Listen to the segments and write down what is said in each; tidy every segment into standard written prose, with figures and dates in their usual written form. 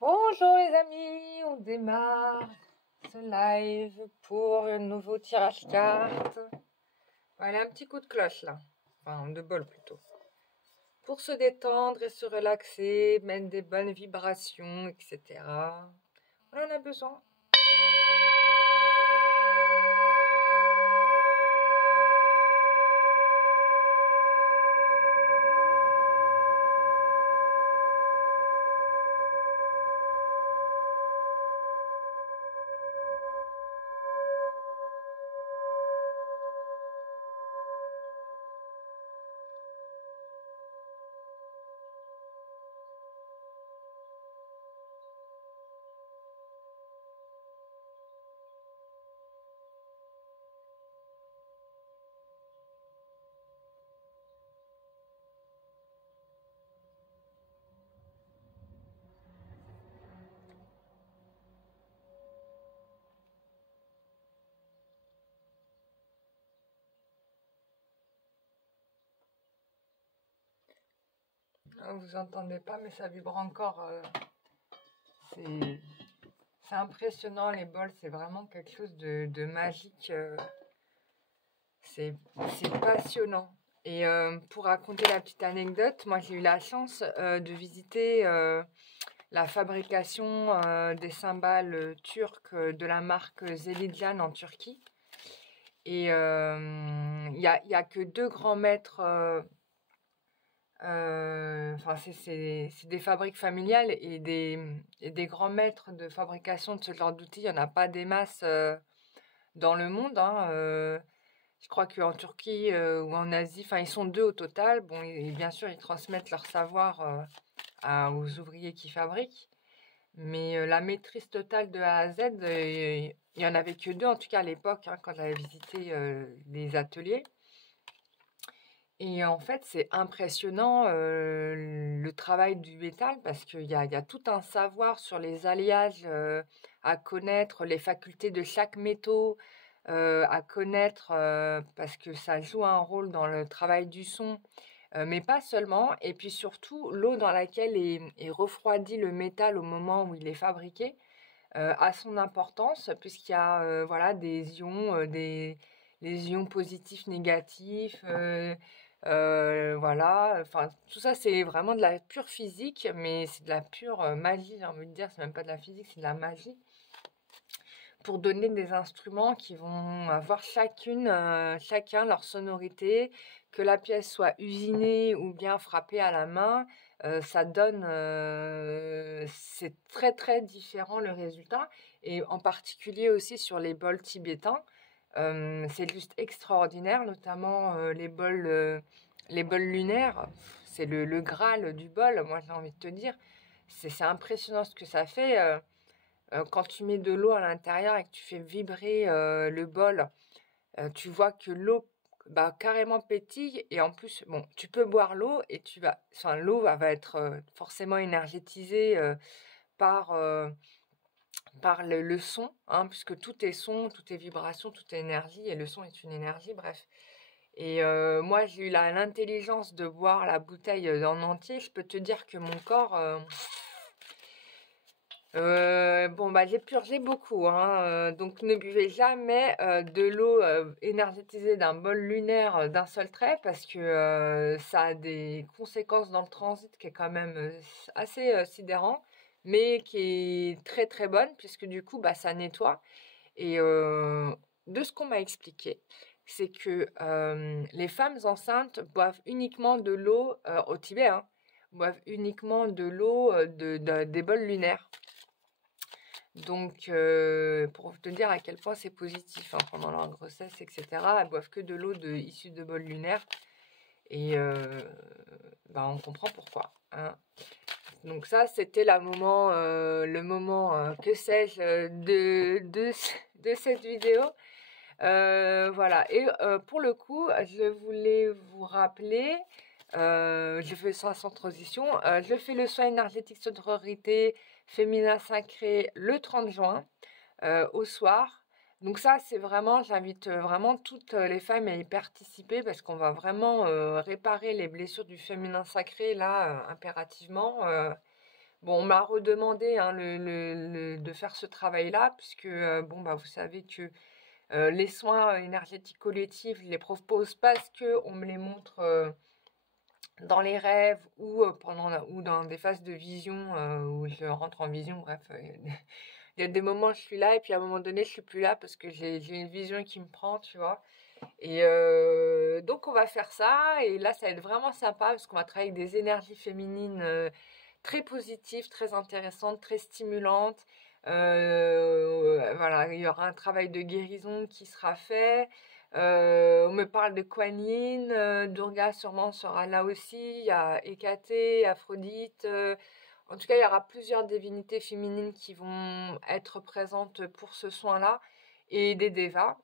Bonjour les amis, on démarre ce live pour un nouveau tirage carte. Voilà, un petit coup de cloche là, enfin de bol plutôt. Pour se détendre et se relaxer, mettre des bonnes vibrations, etc. On en a besoin. Vous entendez pas, mais ça vibre encore. C'est impressionnant les bols, c'est vraiment quelque chose de magique. C'est passionnant. Et pour raconter la petite anecdote, moi j'ai eu la chance de visiter la fabrication des cymbales turques de la marque Zelidjan en Turquie. Et y a que deux grands maîtres, enfin c'est des fabriques familiales et des grands maîtres de fabrication de ce genre d'outils, il n'y en a pas des masses dans le monde, hein, je crois qu'en Turquie ou en Asie, enfin ils sont deux au total. Bon, et bien sûr, ils transmettent leur savoir aux ouvriers qui fabriquent. Mais la maîtrise totale de A à Z, il y en avait que deux, en tout cas à l'époque, hein, quand j'avais visité les ateliers. Et en fait, c'est impressionnant le travail du métal parce qu'il y a tout un savoir sur les alliages à connaître, les facultés de chaque métaux à connaître parce que ça joue un rôle dans le travail du son, mais pas seulement. Et puis surtout, l'eau dans laquelle est refroidi le métal au moment où il est fabriqué a son importance puisqu'il y a voilà, des ions, les ions positifs, négatifs. Voilà, enfin tout ça c'est vraiment de la pure physique, mais c'est de la pure magie, j'ai envie de dire, c'est même pas de la physique, c'est de la magie. Pour donner des instruments qui vont avoir chacun leur sonorité, que la pièce soit usinée ou bien frappée à la main, ça donne, c'est très très différent le résultat, et en particulier aussi sur les bols tibétains, c'est juste extraordinaire, notamment les bols lunaires, c'est le Graal du bol, moi j'ai envie de te dire, c'est impressionnant ce que ça fait. Quand tu mets de l'eau à l'intérieur et que tu fais vibrer le bol, tu vois que l'eau bah, carrément pétille, et en plus, bon, tu peux boire l'eau et enfin, l'eau va être forcément énergétisée par, euh, par le son, hein, puisque tout est son, tout est vibration, tout est énergie, et le son est une énergie, bref. Et moi, j'ai eu l'intelligence de boire la bouteille en entier. Je peux te dire que mon corps... bon, bah, j'ai purgé beaucoup, hein, donc ne buvez jamais de l'eau énergétisée d'un bol lunaire d'un seul trait, parce que ça a des conséquences dans le transit qui est quand même assez sidérant, mais qui est très très bonne, puisque du coup, bah, ça nettoie. Et de ce qu'on m'a expliqué, c'est que les femmes enceintes boivent uniquement de l'eau, au Tibet, hein, boivent uniquement de l'eau des bols lunaires. Donc, pour te dire à quel point c'est positif, hein, pendant leur grossesse, etc., elles boivent que de l'eau issue de bol lunaire. Et bah, on comprend pourquoi, hein. Donc ça, c'était le moment, que sais-je, de cette vidéo. Voilà. Et pour le coup, je voulais vous rappeler, je fais ça sans transition, je fais le soin énergétique sororité féminin sacré le 30 juin au soir. Donc ça, c'est vraiment, j'invite vraiment toutes les femmes à y participer, parce qu'on va vraiment réparer les blessures du féminin sacré là, impérativement. Bon, on m'a redemandé hein, de faire ce travail-là, puisque bon, bah, vous savez que les soins énergétiques collectifs, je les propose parce que on me les montre dans les rêves ou ou dans des phases de vision où je rentre en vision. Bref, il y a des moments je suis là et puis à un moment donné je suis plus là parce que j'ai une vision qui me prend, tu vois. Et donc on va faire ça et là ça va être vraiment sympa parce qu'on va travailler avec des énergies féminines très positives, très intéressantes, très stimulantes. Voilà, il y aura un travail de guérison qui sera fait. On me parle de Kuan Yin, Durga sûrement sera là aussi. Il y a Hécaté, Aphrodite. En tout cas, il y aura plusieurs divinités féminines qui vont être présentes pour ce soin-là et des devas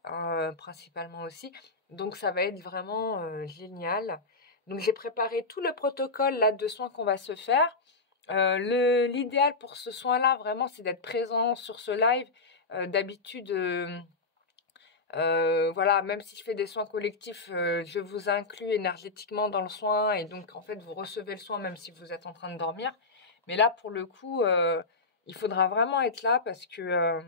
principalement aussi. Donc ça va être vraiment génial. Donc j'ai préparé tout le protocole là de soins qu'on va se faire. L'idéal pour ce soin-là, vraiment, c'est d'être présent sur ce live. D'habitude, voilà, même si je fais des soins collectifs, je vous inclus énergétiquement dans le soin et donc en fait, vous recevez le soin même si vous êtes en train de dormir. Mais là, pour le coup, il faudra vraiment être là parce que,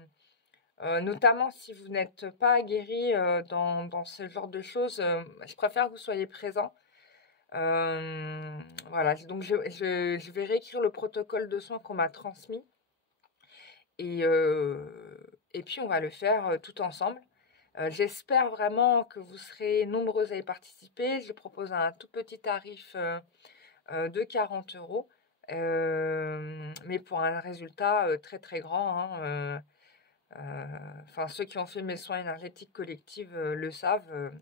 notamment si vous n'êtes pas guéri dans ce genre de choses, je préfère que vous soyez présent. Voilà, donc je vais réécrire le protocole de soins qu'on m'a transmis et puis on va le faire tout ensemble. J'espère vraiment que vous serez nombreuses à y participer. Je propose un tout petit tarif de 40 €, mais pour un résultat très très grand. Hein, enfin, ceux qui ont fait mes soins énergétiques collectifs le savent.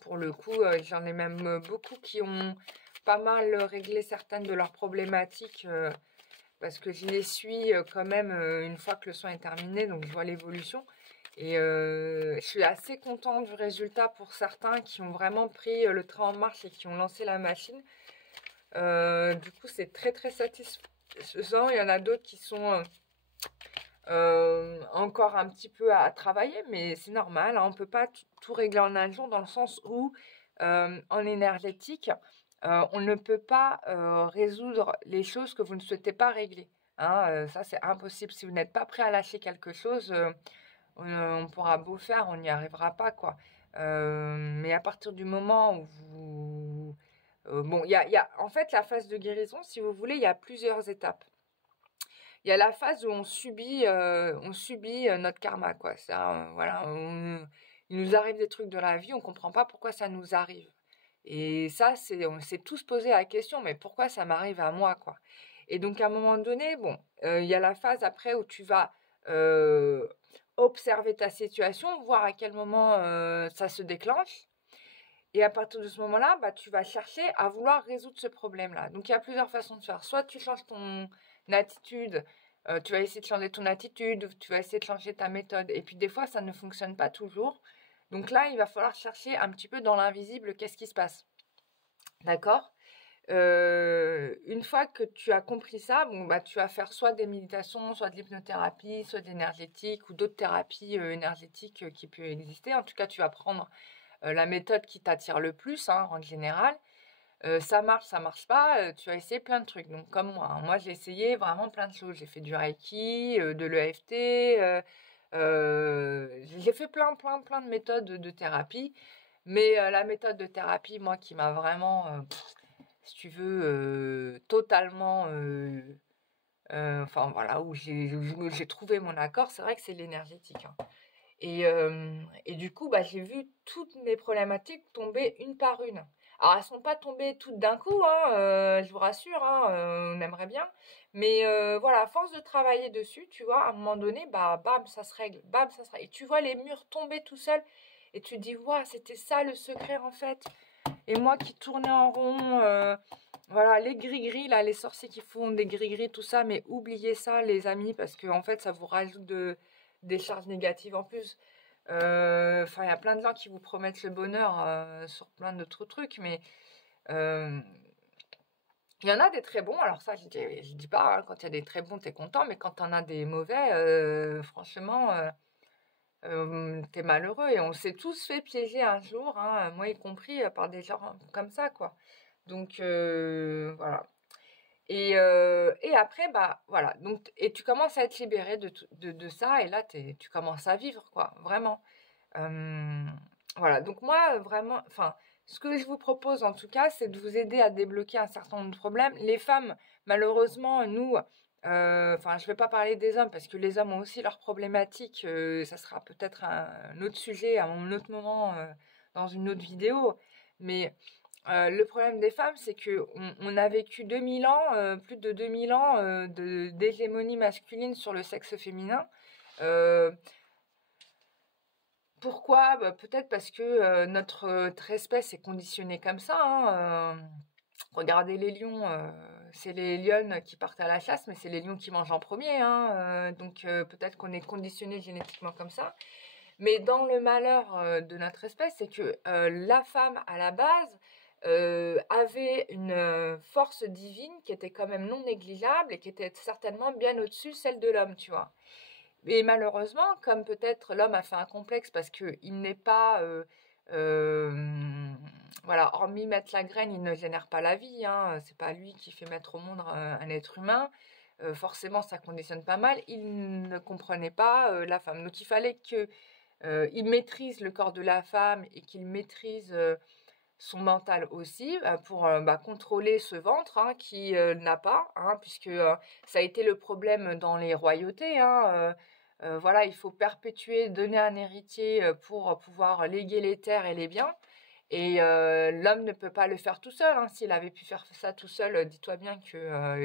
Pour le coup, j'en ai même beaucoup qui ont pas mal réglé certaines de leurs problématiques parce que je les suis quand même une fois que le soin est terminé, donc je vois l'évolution. Et je suis assez contente du résultat pour certains qui ont vraiment pris le train en marche et qui ont lancé la machine. Du coup, c'est très très satisfaisant. Il y en a d'autres qui sont encore un petit peu à travailler, mais c'est normal, hein, on ne peut pas tout régler en un jour dans le sens où en énergétique, on ne peut pas résoudre les choses que vous ne souhaitez pas régler. Hein, ça, c'est impossible. Si vous n'êtes pas prêt à lâcher quelque chose, on pourra beau faire, on n'y arrivera pas, quoi. Mais à partir du moment où vous... bon, en fait, la phase de guérison, si vous voulez, il y a plusieurs étapes. Il y a la phase où on subit notre karma, quoi. Ça, voilà, il nous arrive des trucs dans la vie, on comprend pas pourquoi ça nous arrive. Et ça, on s'est tous posé la question, mais pourquoi ça m'arrive à moi, quoi. Et donc, à un moment donné, bon, il y a la phase après où tu vas observer ta situation, voir à quel moment ça se déclenche. Et à partir de ce moment-là, bah, tu vas chercher à vouloir résoudre ce problème-là. Donc, il y a plusieurs façons de faire. Soit tu changes ton attitude, tu vas essayer de changer ton attitude, tu vas essayer de changer ta méthode. Et puis, des fois, ça ne fonctionne pas toujours. Donc là, il va falloir chercher un petit peu dans l'invisible qu'est-ce qui se passe. D'accord? Une fois que tu as compris ça, bon, bah, tu vas faire soit des méditations, soit de l'hypnothérapie, soit de l'énergétique ou d'autres thérapies énergétiques qui peuvent exister. En tout cas, tu vas prendre la méthode qui t'attire le plus, hein, en général. Ça marche pas, tu vas essayer plein de trucs. Donc comme moi, hein. Moi j'ai essayé vraiment plein de choses. J'ai fait du Reiki, de l'EFT, j'ai fait plein de méthodes de thérapie. Mais la méthode de thérapie, moi, qui m'a vraiment, si tu veux, totalement, enfin voilà, où j'ai trouvé mon accord, c'est vrai que c'est l'énergétique, hein. Et du coup, bah, j'ai vu toutes mes problématiques tomber une par une. Alors, elles sont pas tombées toutes d'un coup, hein, je vous rassure, hein, on aimerait bien. Mais voilà, à force de travailler dessus, tu vois, à un moment donné, bah, bam, ça se règle, bam, ça se règle. Et tu vois les murs tomber tout seuls, et tu te dis, waouh, c'était ça le secret en fait. Et moi qui tournais en rond, voilà, les gris-gris, là, les sorciers qui font des gris-gris, tout ça, mais oubliez ça, les amis, parce que en fait, ça vous rajoute des charges négatives en plus. Enfin, il y a plein de gens qui vous promettent le bonheur sur plein d'autres trucs, mais il y en a des très bons. Alors ça, je dis pas, hein, quand il y a des très bons, t'es content, mais quand t'en as des mauvais, franchement, t'es malheureux. Et on s'est tous fait piéger un jour, hein, moi y compris, par des gens comme ça, quoi. Donc, voilà. Et après, bah voilà. Donc, et tu commences à être libéré de ça, et là, tu commences à vivre, quoi, vraiment. Voilà, donc moi, vraiment, enfin, ce que je vous propose en tout cas, c'est de vous aider à débloquer un certain nombre de problèmes. Les femmes, malheureusement, nous, enfin, je vais pas parler des hommes parce que les hommes ont aussi leurs problématiques. Ça sera peut-être un autre sujet à un autre moment dans une autre vidéo. Mais le problème des femmes, c'est que on a vécu 2000 ans, plus de 2000 ans d'hégémonie masculine sur le sexe féminin. Euh, Pourquoi? Bah, peut-être parce que notre espèce est conditionnée comme ça, hein. Regardez les lions, c'est les lionnes qui partent à la chasse, mais c'est les lions qui mangent en premier, hein. Donc peut-être qu'on est conditionné génétiquement comme ça. Mais dans le malheur de notre espèce, c'est que la femme, à la base, avait une force divine qui était quand même non négligeable et qui était certainement bien au-dessus celle de l'homme, tu vois. Et malheureusement, comme peut-être l'homme a fait un complexe parce qu'il n'est pas... voilà, hormis mettre la graine, il ne génère pas la vie, hein. C'est pas lui qui fait mettre au monde un être humain. Forcément, ça conditionne pas mal. Il ne comprenait pas la femme. Donc il fallait que il maîtrise le corps de la femme et qu'il maîtrise son mental aussi pour bah, contrôler ce ventre hein, qui n'a pas, hein, puisque ça a été le problème dans les royautés. Hein, voilà, il faut perpétuer, donner un héritier pour pouvoir léguer les terres et les biens. Et l'homme ne peut pas le faire tout seul. Hein. S'il avait pu faire ça tout seul, dis-toi bien qu'il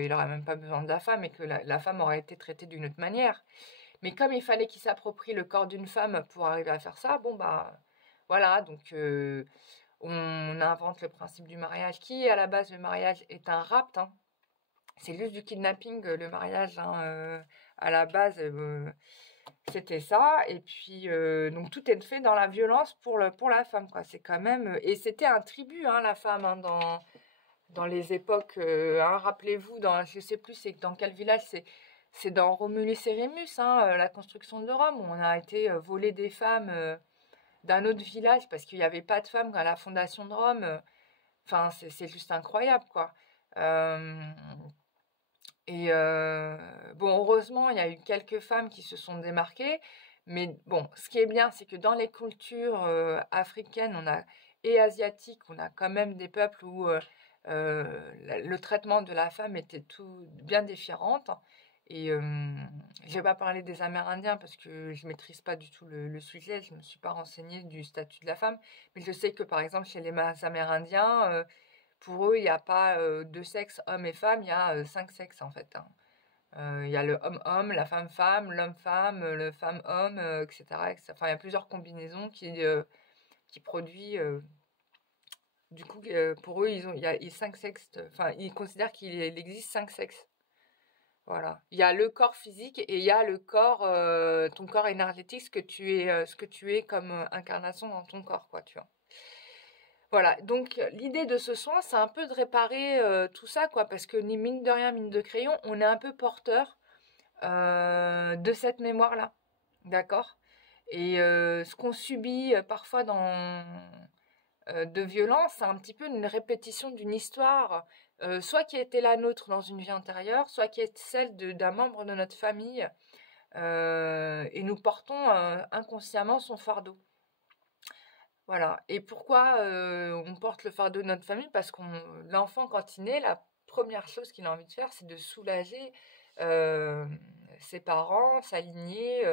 n'aurait même pas besoin de la femme et que la femme aurait été traitée d'une autre manière. Mais comme il fallait qu'il s'approprie le corps d'une femme pour arriver à faire ça, bon bah voilà, donc on invente le principe du mariage, qui à la base le mariage est un rapt, hein. C'est juste du kidnapping le mariage, hein, à la base c'était ça, et puis donc tout est fait dans la violence pour la femme, quoi. C'est quand même, et c'était un tribut, hein, la femme, hein, dans les époques, hein, rappelez-vous, je sais plus c'est dans quel village, c'est dans Romulus et Rémus, hein, la construction de Rome, où on a été volé des femmes d'un autre village parce qu'il n'y avait pas de femmes à la fondation de Rome. Enfin, c'est juste incroyable, quoi. Euh, bon, heureusement, il y a eu quelques femmes qui se sont démarquées. Mais bon, ce qui est bien, c'est que dans les cultures africaines et asiatiques, on a quand même des peuples où le traitement de la femme était tout bien différent. Et je vais pas parler des Amérindiens parce que je maîtrise pas du tout le sujet, je me suis pas renseignée du statut de la femme, mais je sais que par exemple chez les Amérindiens, pour eux il n'y a pas deux sexes, hommes et femmes, il y a cinq sexes en fait. Hein. Il y a le homme-homme, la femme-femme, l'homme-femme, le femme-homme, etc., etc. Enfin, il y a plusieurs combinaisons qui produisent. Du coup, pour eux, il y a cinq sexes. Enfin, ils considèrent qu'il existe cinq sexes. Voilà. Il y a le corps physique et il y a le corps, ton corps énergétique, ce que tu es comme incarnation dans ton corps, quoi, tu vois. Voilà. Donc, l'idée de ce soin, c'est un peu de réparer tout ça, quoi, parce que mine de rien, mine de crayon, on est un peu porteur de cette mémoire-là. D'accord? Et ce qu'on subit parfois de violence, c'est un petit peu une répétition d'une histoire, soit qui a été la nôtre dans une vie antérieure, soit qui est celle d'un membre de notre famille, et nous portons inconsciemment son fardeau. Voilà. Et pourquoi on porte le fardeau de notre famille? Parce que l'enfant, quand il naît, la première chose qu'il a envie de faire, c'est de soulager euh, ses parents, sa lignée,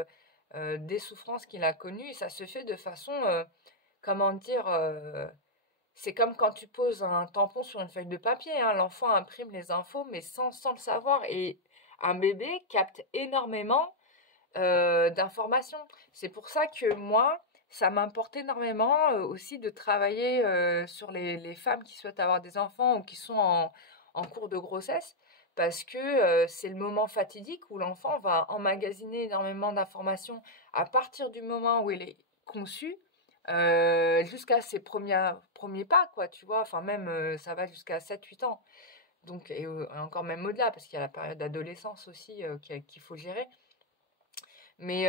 des souffrances qu'il a connues. Et ça se fait de façon, comment dire, c'est comme quand tu poses un tampon sur une feuille de papier, hein. L'enfant imprime les infos, mais sans le savoir. Et un bébé capte énormément d'informations. C'est pour ça que moi, ça m'importe énormément aussi de travailler sur les femmes qui souhaitent avoir des enfants ou qui sont en cours de grossesse, parce que c'est le moment fatidique où l'enfant va emmagasiner énormément d'informations à partir du moment où il est conçu jusqu'à ses premiers pas, quoi, tu vois. Enfin, même, ça va jusqu'à 7 8 ans. Donc, et encore même au-delà, parce qu'il y a la période d'adolescence aussi qu'il faut gérer. Mais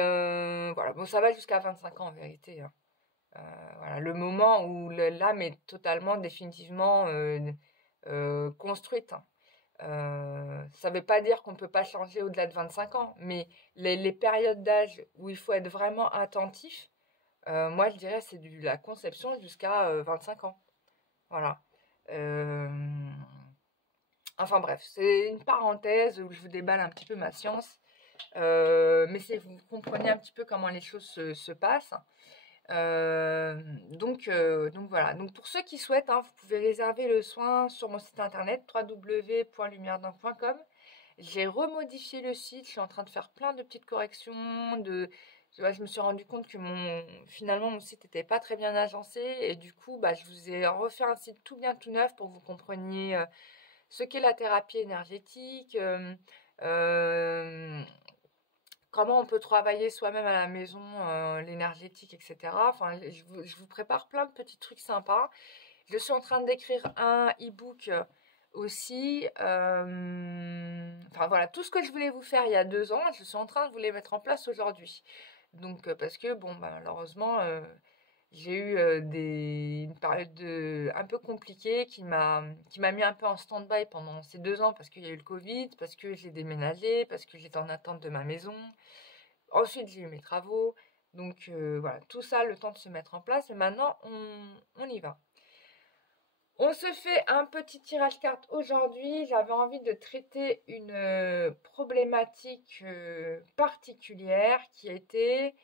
voilà, bon, ça va jusqu'à 25 ans en vérité. Hein. Voilà, le moment où l'âme est totalement, définitivement construite. Hein. Ça ne veut pas dire qu'on ne peut pas changer au-delà de 25 ans, mais les périodes d'âge où il faut être vraiment attentif, moi je dirais c'est de la conception jusqu'à 25 ans. Voilà. Euh, Enfin bref, c'est une parenthèse où je vous déballe un petit peu ma science. Mais c'est vous comprenez un petit peu comment les choses se passent. Donc voilà. Donc pour ceux qui souhaitent, hein, vous pouvez réserver le soin sur mon site internet www.lumieredent.com. J'ai remodifié le site, je suis en train de faire plein de petites corrections. Je me suis rendu compte que finalement mon site n'était pas très bien agencé et du coup bah, je vous ai refait un site tout bien tout neuf pour que vous compreniez ce qu'est la thérapie énergétique, comment on peut travailler soi-même à la maison, l'énergétique, etc. Enfin, je vous prépare plein de petits trucs sympas. Je suis en train d'écrire un e-book aussi. Enfin voilà, tout ce que je voulais vous faire il y a 2 ans, je suis en train de vous les mettre en place aujourd'hui. Donc parce que bon, bah, malheureusement, j'ai eu une période un peu compliquée qui m'a mis un peu en stand-by pendant ces 2 ans parce qu'il y a eu le Covid, parce que j'ai déménagé, parce que j'étais en attente de ma maison. Ensuite, j'ai eu mes travaux. Donc voilà, tout ça, le temps de se mettre en place. Mais maintenant, on y va. On se fait un petit tirage carte aujourd'hui. J'avais envie de traiter une problématique particulière qui était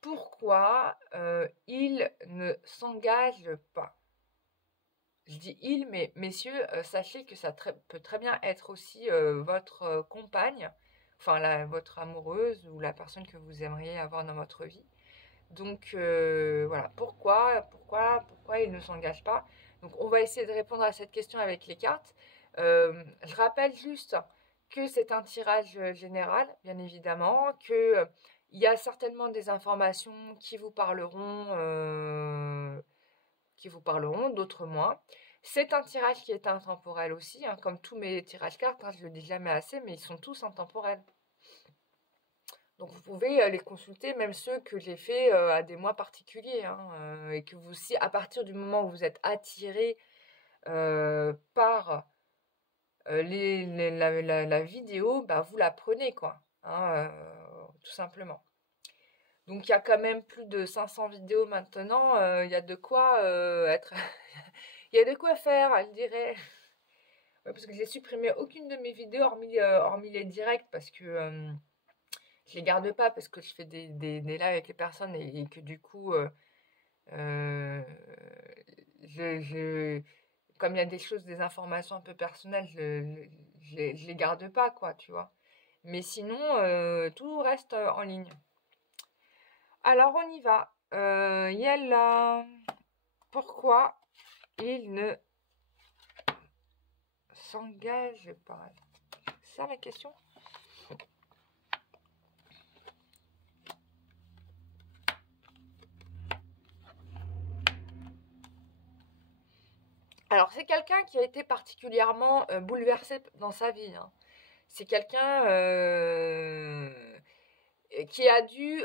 pourquoi il ne s'engage pas. Je dis il, mais messieurs, sachez que ça peut très bien être aussi votre compagne, enfin votre amoureuse ou la personne que vous aimeriez avoir dans votre vie. Donc voilà, pourquoi il ne s'engage pas? Donc on va essayer de répondre à cette question avec les cartes. Je rappelle juste que c'est un tirage général, bien évidemment, que il y a certainement des informations qui vous parleront, d'autres moins. C'est un tirage qui est intemporel aussi, hein, comme tous mes tirages cartes, hein, je le dis jamais assez, mais ils sont tous intemporels. Donc vous pouvez les consulter, même ceux que j'ai fait à des mois particuliers, hein, et que vous, si à partir du moment où vous êtes attiré par la vidéo, bah, vous la prenez, quoi, hein, tout simplement. Donc il y a quand même plus de 500 vidéos maintenant, il y a de quoi être... il y a de quoi faire, je dirais. Ouais, parce que j'ai supprimé aucune de mes vidéos, hormis les directs, parce que je les garde pas, parce que je fais des lives avec les personnes, et que du coup, euh, je, comme il y a des choses, des informations un peu personnelles, je les garde pas, quoi, tu vois. Mais sinon, tout reste en ligne. Alors, on y va. Yella, pourquoi il ne s'engage pas? C'est ça la question? Alors, c'est quelqu'un qui a été particulièrement bouleversé dans sa vie, hein. C'est quelqu'un qui a dû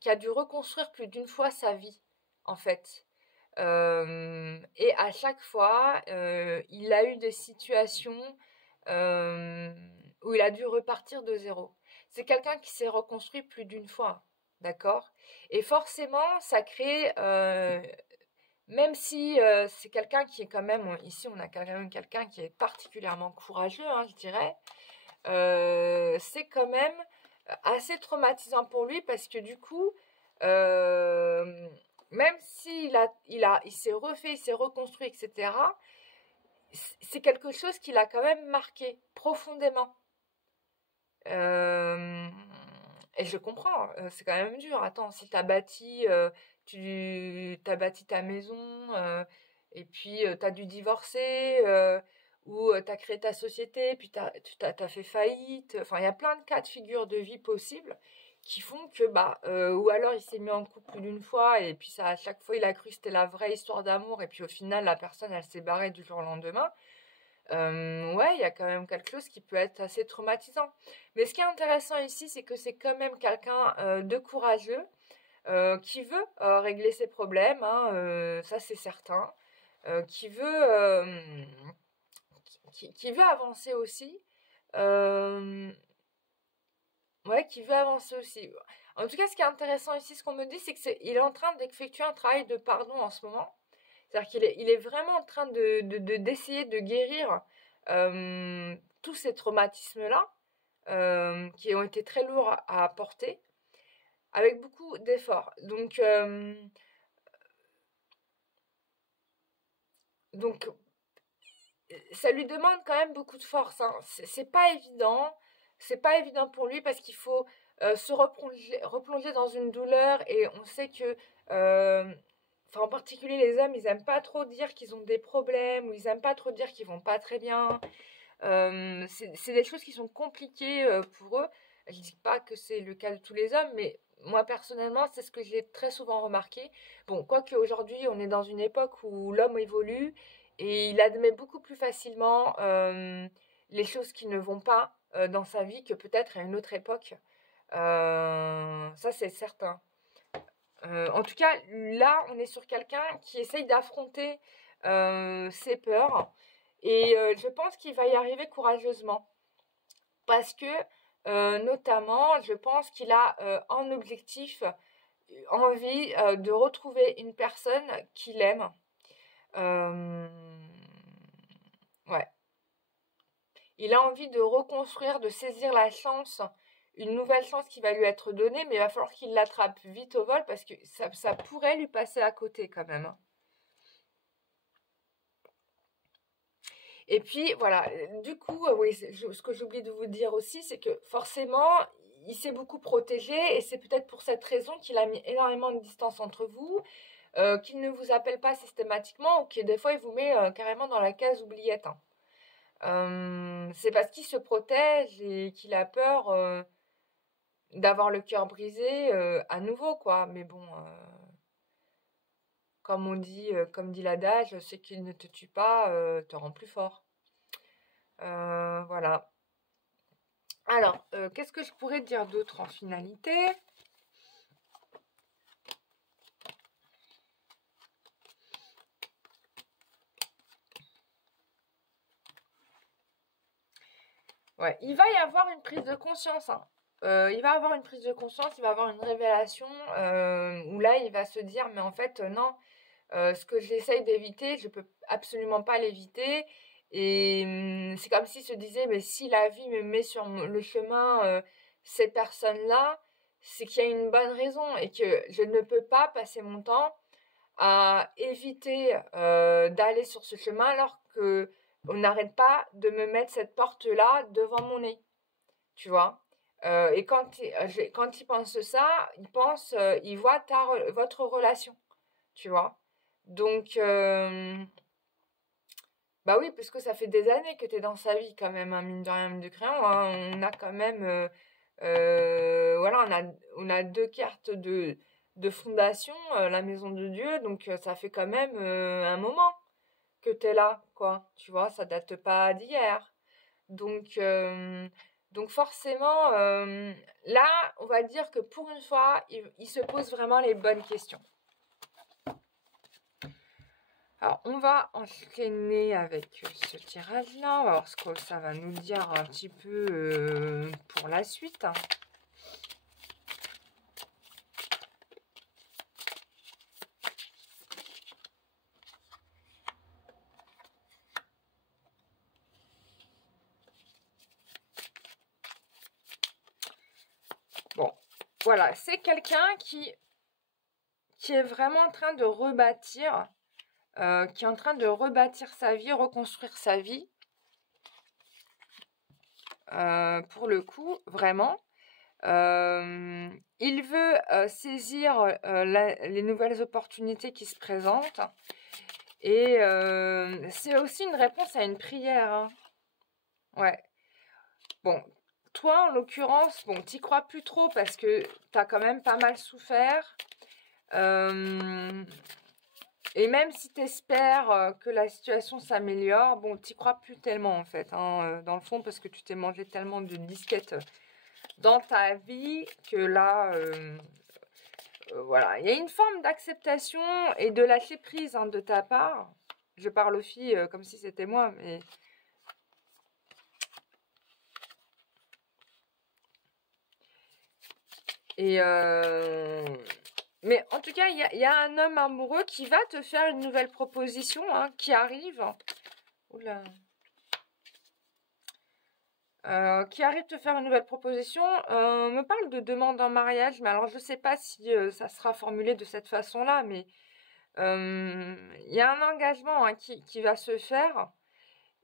qui a dû reconstruire plus d'une fois sa vie, en fait. Et à chaque fois, il a eu des situations où il a dû repartir de zéro. C'est quelqu'un qui s'est reconstruit plus d'une fois, d'accord? Et forcément, ça crée, même si c'est quelqu'un qui est quand même, ici on a quand même quelqu'un qui est particulièrement courageux, hein, je dirais, c'est quand même assez traumatisant pour lui parce que du coup, même s'il il s'est refait, il s'est reconstruit, etc., c'est quelque chose qui l'a quand même marqué profondément. Et je comprends, c'est quand même dur. Attends, si t'as bâti ta maison, et puis t'as dû divorcer, ou t'as créé ta société, puis t'as fait faillite. Enfin, il y a plein de cas de figure de vie possibles qui font que, bah, ou alors il s'est mis en couple plus d'une fois, et puis ça, à chaque fois, il a cru que c'était la vraie histoire d'amour, et puis au final, la personne, elle s'est barrée du jour au lendemain. Ouais, il y a quand même quelque chose qui peut être assez traumatisant. Mais ce qui est intéressant ici, c'est que c'est quand même quelqu'un de courageux qui veut régler ses problèmes, hein, ça c'est certain. qui veut, qui veut avancer aussi. Ouais, qui veut avancer aussi. En tout cas, ce qui est intéressant ici, ce qu'on me dit, c'est qu'il est en train d'effectuer un travail de pardon en ce moment. C'est-à-dire il est vraiment en train d'essayer de guérir tous ces traumatismes-là, qui ont été très lourds à porter, avec beaucoup d'efforts. Donc, ça lui demande quand même beaucoup de force, hein. C'est pas évident. C'est pas évident pour lui parce qu'il faut se replonger dans une douleur et on sait que, en particulier les hommes, ils aiment pas trop dire qu'ils ont des problèmes ou ils aiment pas trop dire qu'ils vont pas très bien. C'est des choses qui sont compliquées pour eux. Je dis pas que c'est le cas de tous les hommes, mais moi personnellement, c'est ce que j'ai très souvent remarqué. Bon, quoique aujourd'hui, on est dans une époque où l'homme évolue et il admet beaucoup plus facilement les choses qui ne vont pas dans sa vie que peut-être à une autre époque. Ça, c'est certain. En tout cas, là, on est sur quelqu'un qui essaye d'affronter ses peurs. Et je pense qu'il va y arriver courageusement. Parce que, notamment, je pense qu'il a en objectif envie de retrouver une personne qu'il aime. Ouais. Il a envie de reconstruire, de saisir la chance, une nouvelle chance qui va lui être donnée, mais il va falloir qu'il l'attrape vite au vol parce que ça pourrait lui passer à côté quand même, hein. Et puis voilà, du coup, oui, ce que j'oublie de vous dire aussi, c'est que forcément, il s'est beaucoup protégé et c'est peut-être pour cette raison qu'il a mis énormément de distance entre vous, qu'il ne vous appelle pas systématiquement ou que des fois il vous met carrément dans la case oubliette, hein. C'est parce qu'il se protège et qu'il a peur d'avoir le cœur brisé à nouveau, quoi. Mais bon, comme dit l'adage, ce qui ne te tue pas te rend plus fort. Voilà. Alors, qu'est-ce que je pourrais dire d'autre en finalité? Ouais, il va y avoir une prise de conscience, hein. Il va avoir une prise de conscience, il va avoir une révélation où là, il va se dire, mais en fait, non, ce que j'essaye d'éviter, je peux absolument pas l'éviter. Et c'est comme s'il se disait, mais si la vie me met sur le chemin ces personnes-là, c'est qu'il y a une bonne raison et que je ne peux pas passer mon temps à éviter d'aller sur ce chemin alors que on n'arrête pas de me mettre cette porte-là devant mon nez, tu vois. Et quand il pense ça, il voit votre relation, tu vois. Donc, bah oui, parce que ça fait des années que tu es dans sa vie quand même, hein, mine de rien, mine de crayon, hein. On a quand même, voilà, on a deux cartes de fondation, la maison de Dieu, donc ça fait quand même un moment que tu es là, quoi. Tu vois, ça date pas d'hier. Donc, donc forcément, là, on va dire que pour une fois, il se pose vraiment les bonnes questions. Alors, on va enchaîner avec ce tirage-là. On va voir ce que ça va nous dire un petit peu pour la suite. Bon, voilà, c'est quelqu'un qui est vraiment en train de rebâtir, qui est en train de rebâtir sa vie, reconstruire sa vie. Pour le coup, vraiment. Il veut saisir les nouvelles opportunités qui se présentent. Et c'est aussi une réponse à une prière, hein. Ouais. Bon, toi, en l'occurrence, bon, t'y crois plus trop parce que t'as quand même pas mal souffert. Et même si t'espères que la situation s'améliore, bon, t'y crois plus tellement, en fait, hein, dans le fond, parce que tu t'es mangé tellement de disquettes dans ta vie que là, voilà. Il y a une forme d'acceptation et de lâcher prise, hein, de ta part. Je parle aux filles comme si c'était moi, mais... Et mais en tout cas, il y a un homme amoureux qui va te faire une nouvelle proposition, hein, qui arrive. Oula. Qui arrive te faire une nouvelle proposition, me parle de demande en mariage, mais alors je sais pas si ça sera formulé de cette façon-là, mais il y a un engagement, hein, qui va se faire.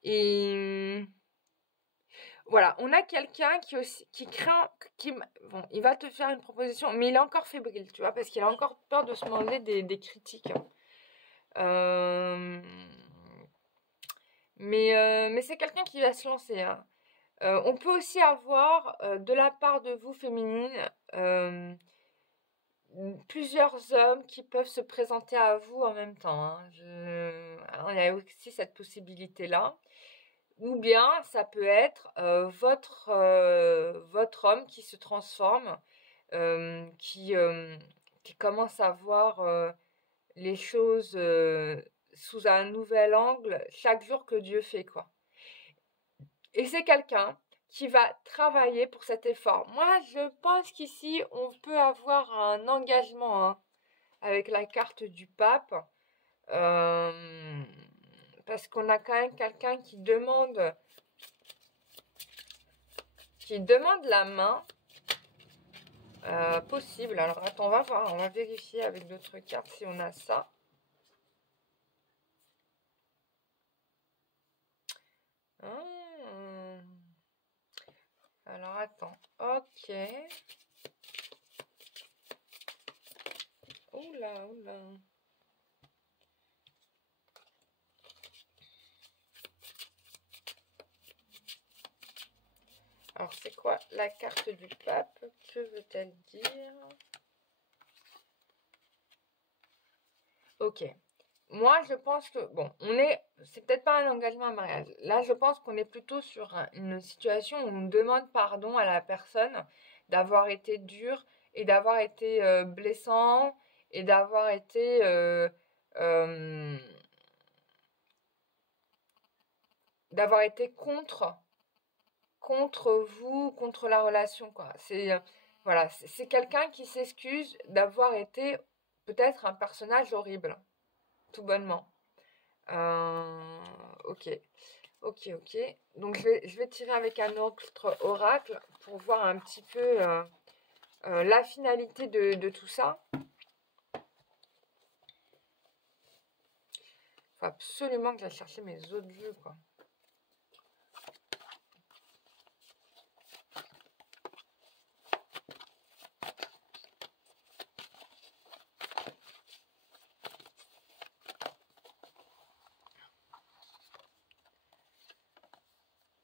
Et voilà, on a quelqu'un qui craint, bon, il va te faire une proposition, mais il est encore fébrile, tu vois, parce qu'il a encore peur de se manger des critiques. Mais c'est quelqu'un qui va se lancer, hein. On peut aussi avoir, de la part de vous féminine, plusieurs hommes qui peuvent se présenter à vous en même temps, hein. Alors, il y a aussi cette possibilité-là. Ou bien ça peut être votre homme qui se transforme, qui commence à voir les choses sous un nouvel angle chaque jour que Dieu fait, quoi. Et c'est quelqu'un qui va travailler pour cet effort. Moi, je pense qu'ici, on peut avoir un engagement, hein, avec la carte du pape. Parce qu'on a quand même quelqu'un qui demande la main. Possible. Alors, attends, on va voir. On va vérifier avec d'autres cartes si on a ça. Alors, attends. Ok. Oula, oula. Alors, c'est quoi la carte du pape? Que veut-elle dire? Ok. Moi, je pense que, bon, c'est peut-être pas un engagement à mariage. Là, je pense qu'on est plutôt sur une situation où on demande pardon à la personne d'avoir été dur et d'avoir été blessant et d'avoir été euh, contre vous, contre la relation, quoi. Voilà, c'est quelqu'un qui s'excuse d'avoir été peut-être un personnage horrible, tout bonnement. Ok, ok, ok. Donc je vais tirer avec un autre oracle pour voir un petit peu la finalité de tout ça. Faut absolument que j'aille chercher mes autres jeux, quoi.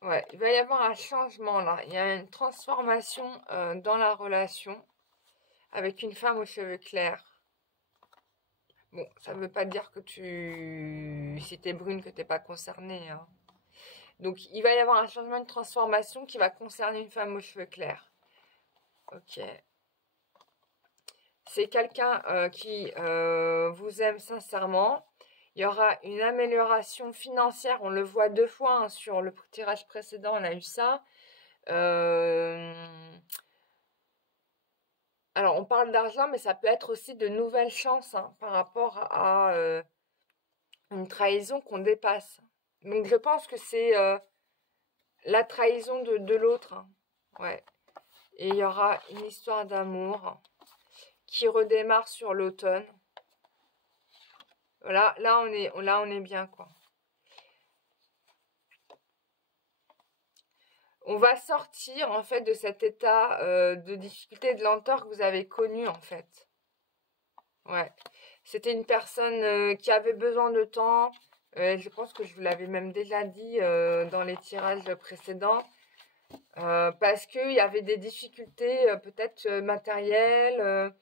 Ouais, il va y avoir un changement là. Il y a une transformation dans la relation avec une femme aux cheveux clairs. Bon, ça ne veut pas dire que si t'es brune, que t'es pas concernée, hein. Donc, il va y avoir un changement de transformation qui va concerner une femme aux cheveux clairs. Ok. C'est quelqu'un qui vous aime sincèrement. Il y aura une amélioration financière. On le voit 2 fois, hein, sur le tirage précédent, on a eu ça. Alors, on parle d'argent, mais ça peut être aussi de nouvelles chances, hein, par rapport à une trahison qu'on dépasse. Donc, je pense que c'est la trahison de l'autre, hein. Ouais. Et il y aura une histoire d'amour qui redémarre sur l'automne. Là, on est bien, quoi. On va sortir, en fait, de cet état de difficulté et de lenteur que vous avez connu, en fait. Ouais. C'était une personne qui avait besoin de temps. Je pense que je vous l'avais même déjà dit dans les tirages précédents. Parce qu'il y avait des difficultés peut-être matérielles,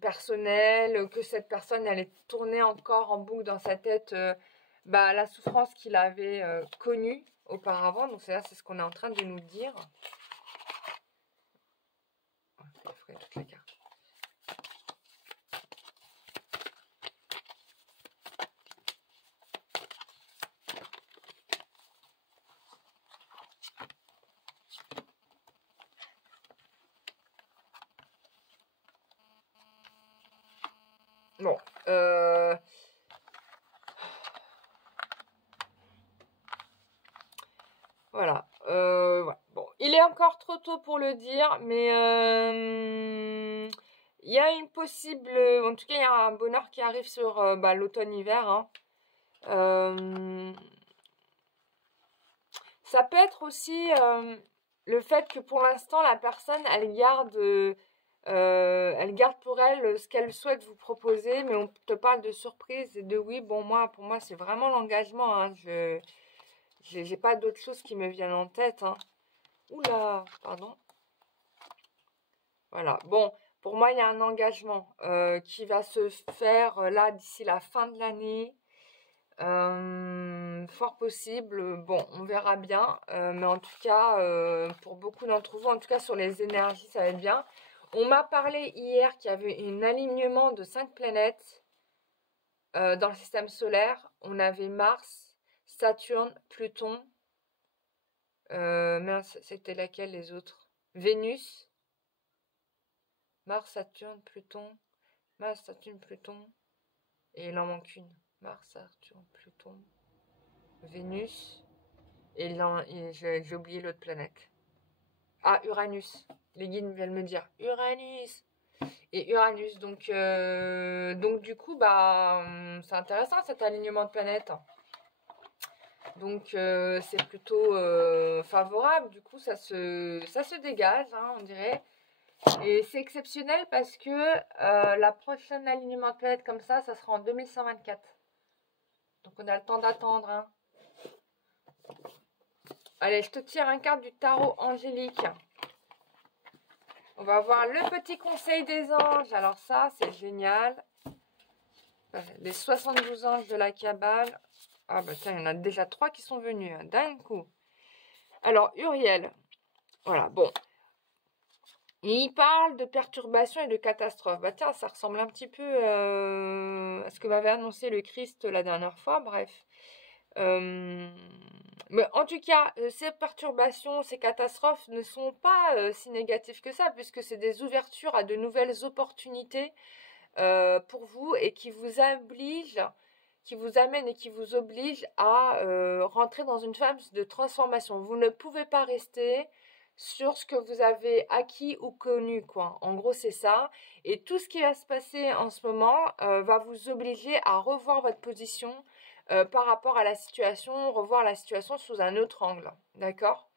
personnelles, que cette personne allait tourner encore en boucle dans sa tête la souffrance qu'il avait connue auparavant. Donc c'est ce qu'on est en train de nous dire. Je ferai toutes les cartes. Bon, voilà. Ouais. Bon, il est encore trop tôt pour le dire, mais il y a une possible... En tout cas, il y a un bonheur qui arrive sur bah, l'automne-hiver. Hein. Ça peut être aussi le fait que pour l'instant, la personne, elle garde pour elle ce qu'elle souhaite vous proposer, mais on te parle de surprise et de oui. Bon, pour moi, c'est vraiment l'engagement. Hein. J'ai pas d'autres choses qui me viennent en tête. Hein. Oula, pardon. Voilà. Bon, pour moi, il y a un engagement qui va se faire là d'ici la fin de l'année. Fort possible. Bon, on verra bien. Mais en tout cas, pour beaucoup d'entre vous, en tout cas sur les énergies, ça va être bien. On m'a parlé hier qu'il y avait un alignement de 5 planètes dans le système solaire. On avait Mars, Saturne, Pluton. Mince, c'était laquelle les autres? Vénus, Mars, Saturne, Pluton. Mars, Saturne, Pluton. Et il en manque une. Mars, Saturne, Pluton. Vénus. Et j'ai oublié l'autre planète. Ah, Uranus. Les guides viennent me dire Uranus. Et Uranus. Donc du coup, bah, c'est intéressant cet alignement de planètes. Donc c'est plutôt favorable. Du coup, ça se dégage, hein, on dirait. Et c'est exceptionnel parce que la prochaine alignement de planètes comme ça sera en 2124. Donc on a le temps d'attendre. Hein. Allez, je te tire un carte du tarot angélique. On va voir le petit conseil des anges. Alors ça, c'est génial. Les 72 anges de la Kabbale. Ah bah tiens, il y en a déjà 3 qui sont venus, hein, d'un coup. Alors, Uriel. Voilà, bon. Il parle de perturbations et de catastrophes. Bah tiens, ça ressemble un petit peu à ce que m'avait annoncé le Christ la dernière fois. Bref. Mais en tout cas, ces perturbations, ces catastrophes ne sont pas si négatives que ça, puisque c'est des ouvertures à de nouvelles opportunités pour vous et qui vous obligent, qui vous amènent et qui vous obligent à rentrer dans une phase de transformation. Vous ne pouvez pas rester sur ce que vous avez acquis ou connu, quoi. En gros, c'est ça. Et tout ce qui va se passer en ce moment va vous obliger à revoir votre position par rapport à la situation, revoir la situation sous un autre angle. D'accord ?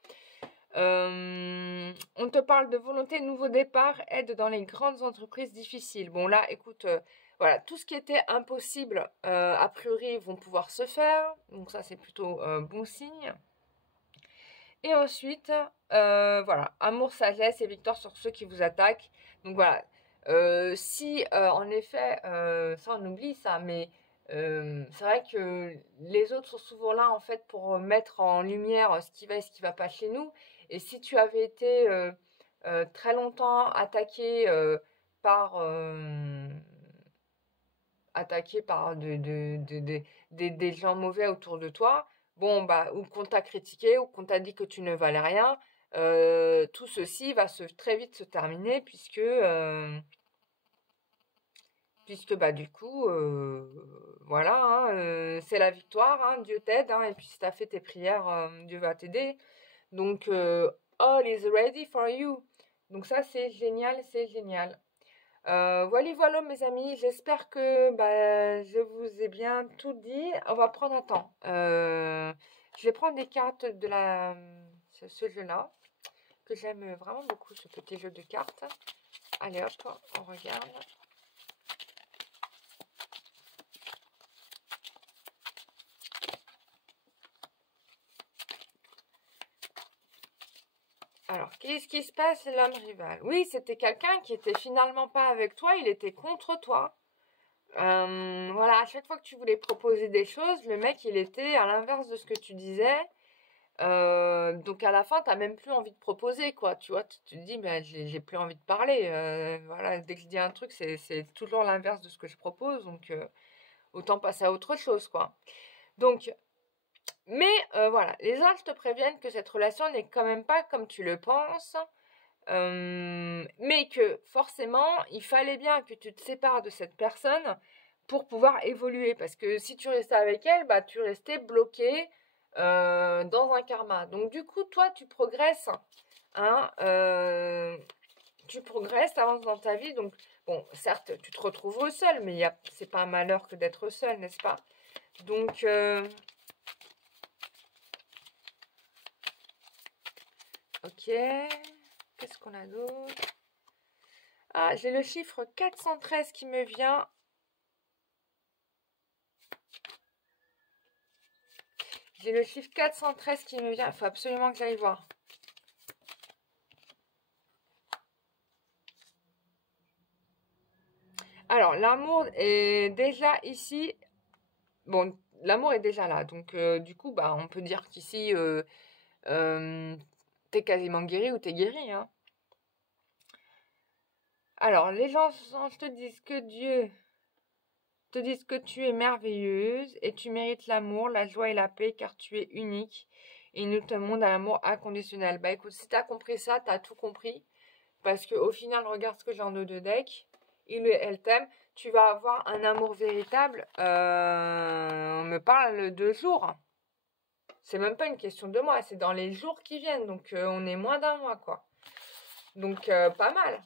On te parle de volonté, nouveau départ, aide dans les grandes entreprises difficiles. Bon là, écoute, voilà, tout ce qui était impossible, a priori, vont pouvoir se faire. Donc ça, c'est plutôt bon signe. Et ensuite, voilà, amour, sagesse et victoire sur ceux qui vous attaquent. Donc voilà, si en effet, ça on oublie ça, mais c'est vrai que les autres sont souvent là en fait pour mettre en lumière ce qui va et ce qui va pas chez nous. Et si tu avais été très longtemps par attaqué par des gens mauvais autour de toi, bon bah ou qu'on t'a critiqué ou qu'on t'a dit que tu ne valais rien, tout ceci va très vite se terminer puisque bah du coup voilà, hein, c'est la victoire, hein, Dieu t'aide, hein, et puis si t'as fait tes prières, Dieu va t'aider. Donc all is ready for you. Donc ça c'est génial, c'est génial. Voilà mes amis, j'espère que bah, je vous ai bien tout dit. On va prendre un temps. Je vais prendre des cartes de ce jeu-là, que j'aime vraiment beaucoup, ce petit jeu de cartes. Allez hop, on regarde. Alors, qu'est-ce qui se passe, l'homme rival? Oui, c'était quelqu'un qui était finalement pas avec toi, il était contre toi. Voilà, à chaque fois que tu voulais proposer des choses, le mec, il était à l'inverse de ce que tu disais. Donc à la fin, t'as même plus envie de proposer, quoi. Tu vois, tu te dis, ben, j'ai plus envie de parler. Voilà, dès que je dis un truc, c'est toujours l'inverse de ce que je propose. Donc, autant passer à autre chose, quoi. Donc, mais voilà, les anges te préviennent que cette relation n'est quand même pas comme tu le penses. Mais que forcément, il fallait bien que tu te sépares de cette personne pour pouvoir évoluer. Parce que si tu restais avec elle, bah, tu restais bloqué dans un karma. Donc du coup, toi, tu progresses. Hein, tu progresses, tu avances dans ta vie. Donc, bon, certes, tu te retrouves seul, mais c'est pas un malheur que d'être seul, n'est-ce pas? Donc, ok. Qu'est-ce qu'on a d'autre? Ah, j'ai le chiffre 413 qui me vient. J'ai le chiffre 413 qui me vient. Il faut absolument que j'aille voir. Alors, l'amour est déjà ici. Bon, l'amour est déjà là. Donc, du coup, bah, on peut dire qu'ici, t'es quasiment guéri ou t'es guéri. Hein. Alors, les gens te disent que Dieu te disent que tu es merveilleuse et tu mérites l'amour, la joie et la paix car tu es unique. Et nous te demandons à l'amour inconditionnel. Bah écoute, si t'as compris ça, t'as tout compris. Parce que au final, regarde ce que j'ai en dos de deck. Il et elle t'aime. Tu vas avoir un amour véritable. On me parle de jours. C'est même pas une question de mois, c'est dans les jours qui viennent. Donc on est moins d'un mois quoi. Donc pas mal.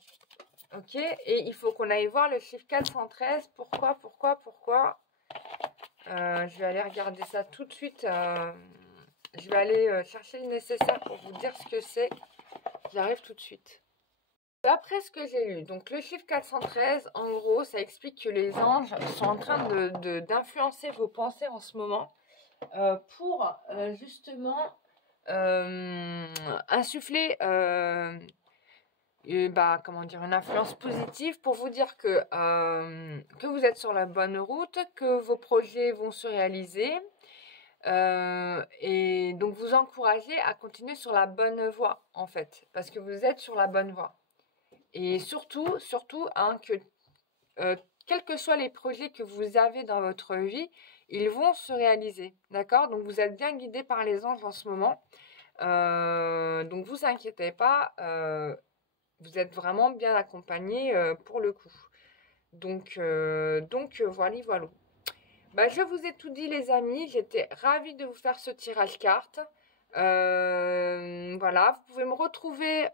Ok, et il faut qu'on aille voir le chiffre 413. Pourquoi je vais aller regarder ça tout de suite. Je vais aller chercher le nécessaire pour vous dire ce que c'est. J'arrive tout de suite. D'après ce que j'ai lu, donc le chiffre 413, en gros, ça explique que les anges sont en train d'influencer vos pensées en ce moment pour justement insuffler comment dire, une influence positive pour vous dire que vous êtes sur la bonne route, que vos projets vont se réaliser et donc vous encourager à continuer sur la bonne voie en fait, parce que vous êtes sur la bonne voie. Et surtout, hein, que quels que soient les projets que vous avez dans votre vie, ils vont se réaliser, d'accord? Donc vous êtes bien guidé par les anges en ce moment, donc vous inquiétez pas, vous êtes vraiment bien accompagné pour le coup. Donc voilà. Bah, je vous ai tout dit les amis, j'étais ravie de vous faire ce tirage carte. Voilà, vous pouvez me retrouver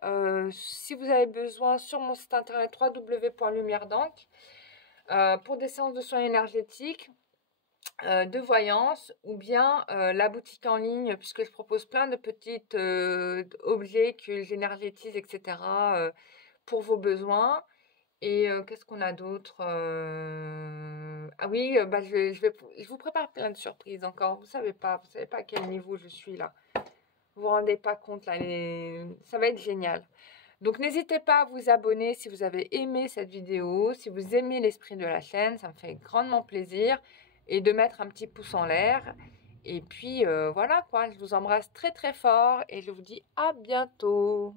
si vous avez besoin sur mon site internet www.lumièredanque pour des séances de soins énergétiques, de voyance ou bien la boutique en ligne puisque je propose plein de petits objets que j'énergétise, etc. Pour vos besoins. Et qu'est-ce qu'on a d'autre Ah oui, je vous prépare plein de surprises encore. Vous savez pas à quel niveau je suis là. Vous vous rendez pas compte là, ça va être génial. Donc n'hésitez pas à vous abonner si vous avez aimé cette vidéo, si vous aimez l'esprit de la chaîne, ça me fait grandement plaisir. Et de mettre un petit pouce en l'air. Et puis voilà quoi, je vous embrasse très très fort et je vous dis à bientôt.